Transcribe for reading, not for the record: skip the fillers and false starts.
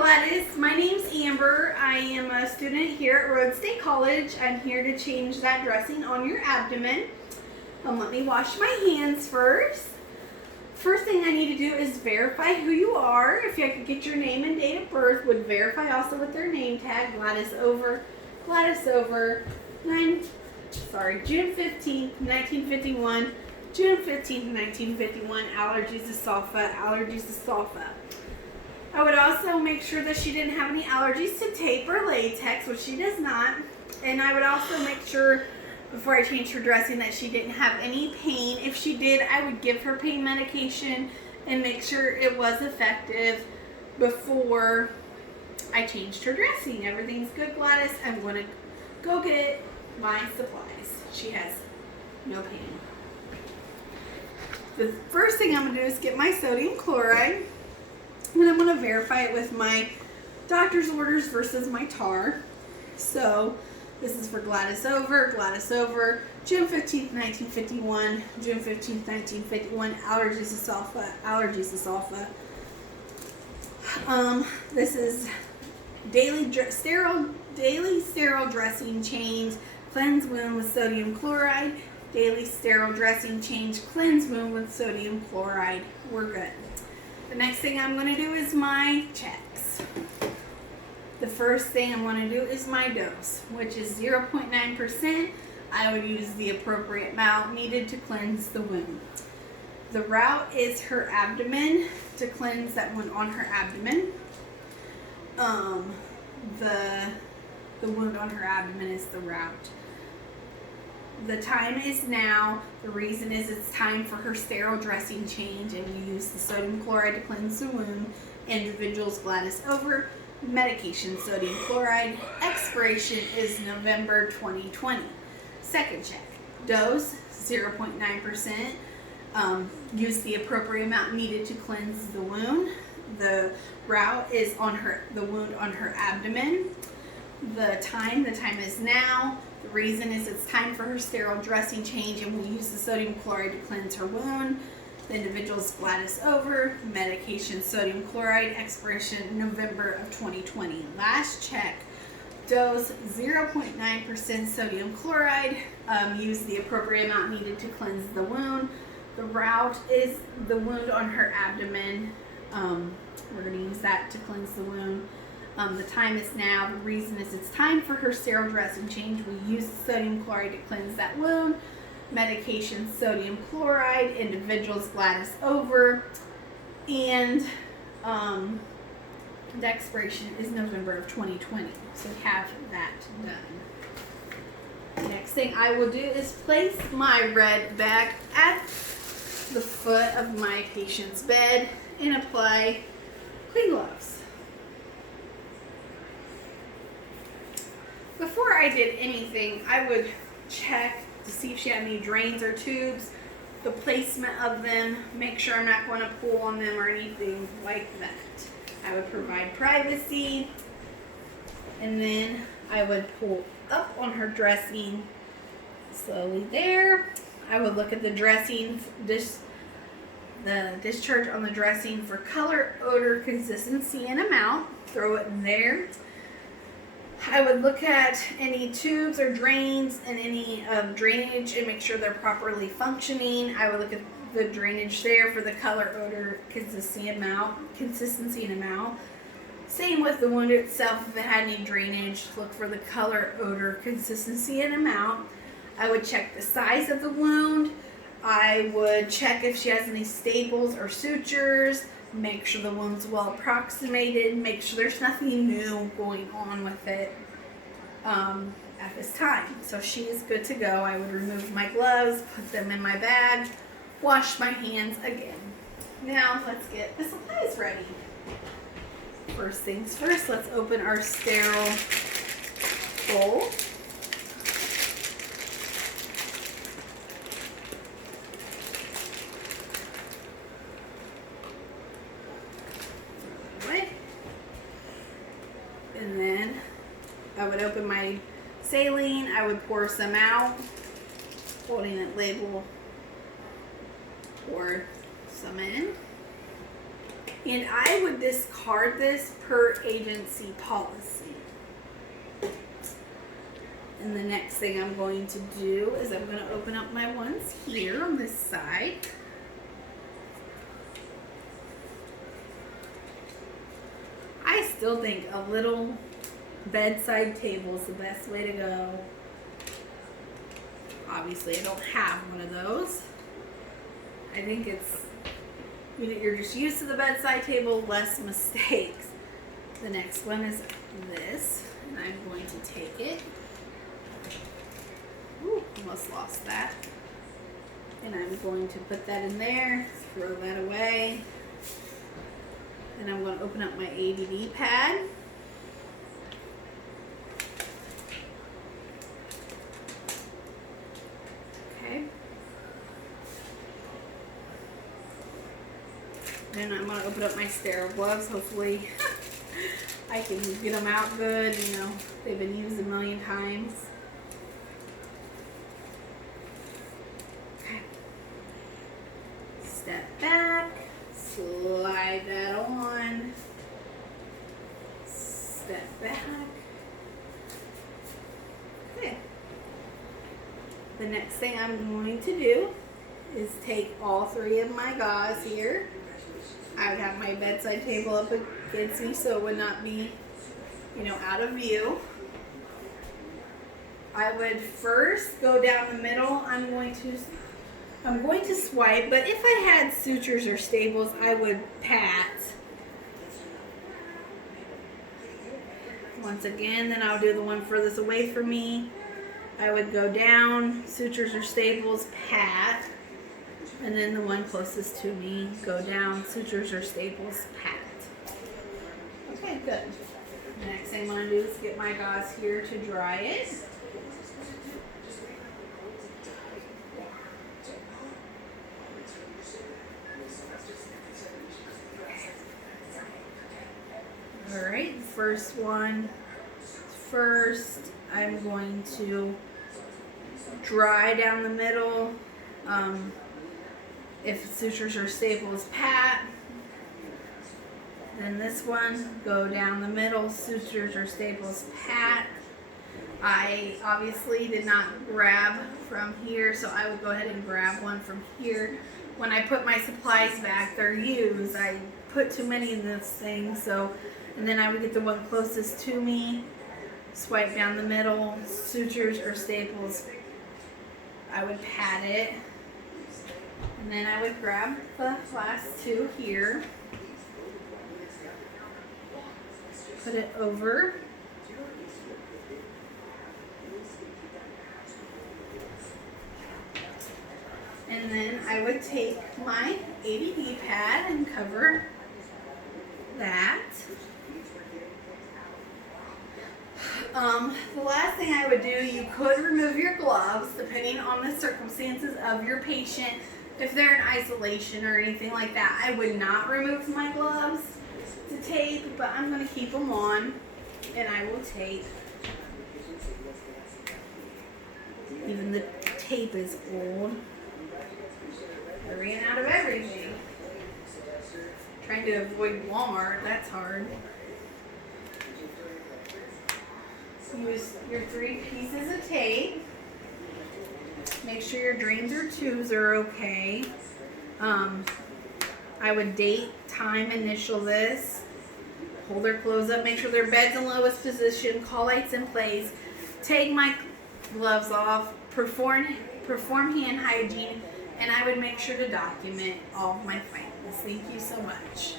Gladys. My name's Amber. I am a student here at Rhodes State College. I'm here to change that dressing on your abdomen. Let me wash my hands first. First thing I need to do is verify who you are. If I could get your name and date of birth, would verify also with their name tag. Gladys over, June 15th, 1951. June 15th, 1951. Allergies to sulfa. I would also make sure that she didn't have any allergies to tape or latex, which she does not. And I would also make sure before I changed her dressing that she didn't have any pain. If she did, I would give her pain medication and make sure it was effective before I changed her dressing. Everything's good, Gladys. I'm going to go get my supplies. She has no pain. The first thing I'm going to do is get my sodium chloride. And I'm going to verify it with my doctor's orders versus my TAR. So this is for Gladys over, June 15th, 1951, June 15th, 1951, allergies to sulfa. This is daily sterile dressing change, cleanse wound with sodium chloride, daily sterile dressing change, cleanse wound with sodium chloride. We're good. The next thing I'm going to do is my checks. The first thing I'm going to do is my dose, which is 0.9%. I would use the appropriate amount needed to cleanse the wound. The route is her abdomen, to cleanse that wound on her abdomen. The wound on her abdomen is the route. The time is now. The reason is it's time for her sterile dressing change, and we use the sodium chloride to cleanse the wound. Individuals Gladys over, medication sodium chloride. Expiration is November 2020. Second check. Dose 0.9%. Use the appropriate amount needed to cleanse the wound. The route is the wound on her abdomen. The time is now. The reason is it's time for her sterile dressing change, and we'll use the sodium chloride to cleanse her wound. The individual's Gladys over, medication sodium chloride, expiration November of 2020. Last check, dose 0.9% sodium chloride. Use the appropriate amount needed to cleanse the wound. The route is the wound on her abdomen. We're going to use that to cleanse the wound. The time is now. The reason is it's time for her sterile dressing change. We use sodium chloride to cleanse that wound. Medication sodium chloride. Individuals Gladys over. And the expiration is November of 2020. So we have that done. Next thing I will do is place my red bag at the foot of my patient's bed and apply clean gloves. Before I did anything, I would check to see if she had any drains or tubes, the placement of them, make sure I'm not going to pull on them or anything like that. I would provide privacy, and then I would pull up on her dressing slowly there. I would look at the dressing, the discharge on the dressing for color, odor, consistency, and amount. Throw it in there. I would look at any tubes or drains and any drainage and make sure they're properly functioning. I would look at the drainage there for the color, odor, consistency, and amount. Same with the wound itself. If it had any drainage, look for the color, odor, consistency, and amount. I would check the size of the wound. I would check if she has any staples or sutures. Make sure the wound's well approximated. Make sure there's nothing new going on with it at this time. So she is good to go. I would remove my gloves, put them in my bag, wash my hands again. Now let's get the supplies ready. First things first, let's open our sterile bowl. And then I would open my saline. I would pour some out, holding it label, pour some in. And I would discard this per agency policy. And the next thing I'm going to do is I'm going to open up my ones here on this side. I still think a little bedside table is the best way to go. Obviously, I don't have one of those. I think it's, you're just used to the bedside table, less mistakes. The next one is this, and I'm going to take it. Ooh, almost lost that. And I'm going to put that in there, throw that away. And I'm going to open up my ADD pad. Okay. Then I'm going to open up my sterile gloves. Hopefully I can get them out good. You know, they've been used a million times. Okay. Step back. Slide that on. Step back. Okay. The next thing I'm going to do is take all three of my gauze here. I would have my bedside table up against me so it would not be, you know, out of view. I would first go down the middle. I'm going to swipe, but if I had sutures or staples, I would pat. Once again, then I'll do the one furthest away from me. I would go down, sutures or staples, pat. And then the one closest to me, go down, sutures or staples, pat. Okay, good. The next thing I'm going to do is get my gauze here to dry it. Alright, first one. First, I'm going to dry down the middle. If sutures or staples, pat. Then this one, go down the middle, sutures or staples, pat. I obviously did not grab from here, so I would go ahead and grab one from here. When I put my supplies back, they're used. I put too many in this thing, so, and then I would get the one closest to me, swipe down the middle, sutures or staples, I would pat it. And then I would grab the last two here, put it over, and then I would take my ADD pad and cover that. The last thing I would do, you could remove your gloves depending on the circumstances of your patient. If they're in isolation or anything like that, I would not remove my gloves to tape, but I'm going to keep them on, and I will tape. Even the tape is old. I ran out of everything. Trying to avoid Walmart, that's hard. Use your 3 pieces of tape. Make sure your drains or tubes are okay. I would date, time, initial this. Hold their clothes up. Make sure their bed's in lowest position. Call lights in place. Take my gloves off. Perform hand hygiene. And I would make sure to document all of my findings. Thank you so much.